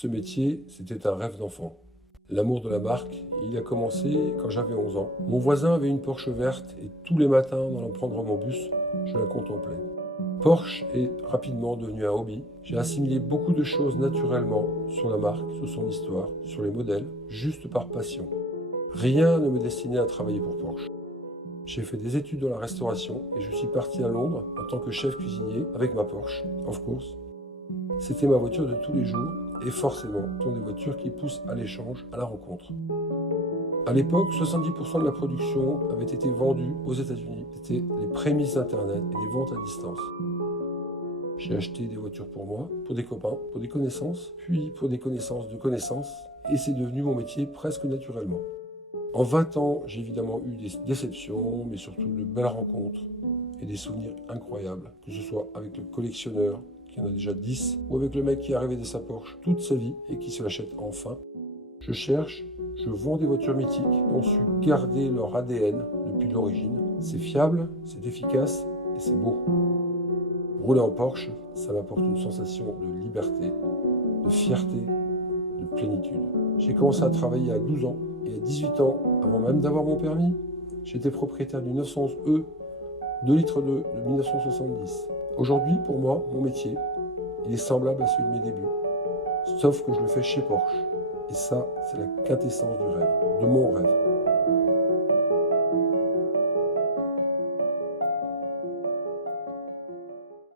Ce métier, c'était un rêve d'enfant. L'amour de la marque, il a commencé quand j'avais 11 ans. Mon voisin avait une Porsche verte et tous les matins, en allant prendre mon bus, je la contemplais. Porsche est rapidement devenu un hobby. J'ai assimilé beaucoup de choses naturellement sur la marque, sur son histoire, sur les modèles, juste par passion. Rien ne me destinait à travailler pour Porsche. J'ai fait des études dans la restauration et je suis parti à Londres en tant que chef cuisinier avec ma Porsche, of course. C'était ma voiture de tous les jours et forcément, ce sont des voitures qui poussent à l'échange, à la rencontre. À l'époque, 70% de la production avait été vendue aux États-Unis. C'était les prémices d'Internet et des ventes à distance. J'ai acheté des voitures pour moi, pour des copains, pour des connaissances, puis pour des connaissances de connaissances, et c'est devenu mon métier presque naturellement. En 20 ans, j'ai évidemment eu des déceptions, mais surtout de belles rencontres et des souvenirs incroyables, que ce soit avec le collectionneur, qui en a déjà 10, ou avec le mec qui a rêvé de sa Porsche toute sa vie et qui se l'achète enfin. Je cherche, je vends des voitures mythiques qui ont su garder leur ADN depuis l'origine. C'est fiable, c'est efficace et c'est beau. Rouler en Porsche, ça m'apporte une sensation de liberté, de fierté, de plénitude. J'ai commencé à travailler à 12 ans et à 18 ans, avant même d'avoir mon permis, j'étais propriétaire d'une 911E 2 litres de 1970. Aujourd'hui, pour moi, mon métier, il est semblable à celui de mes débuts, sauf que je le fais chez Porsche. Et ça, c'est la quintessence du rêve, de mon rêve.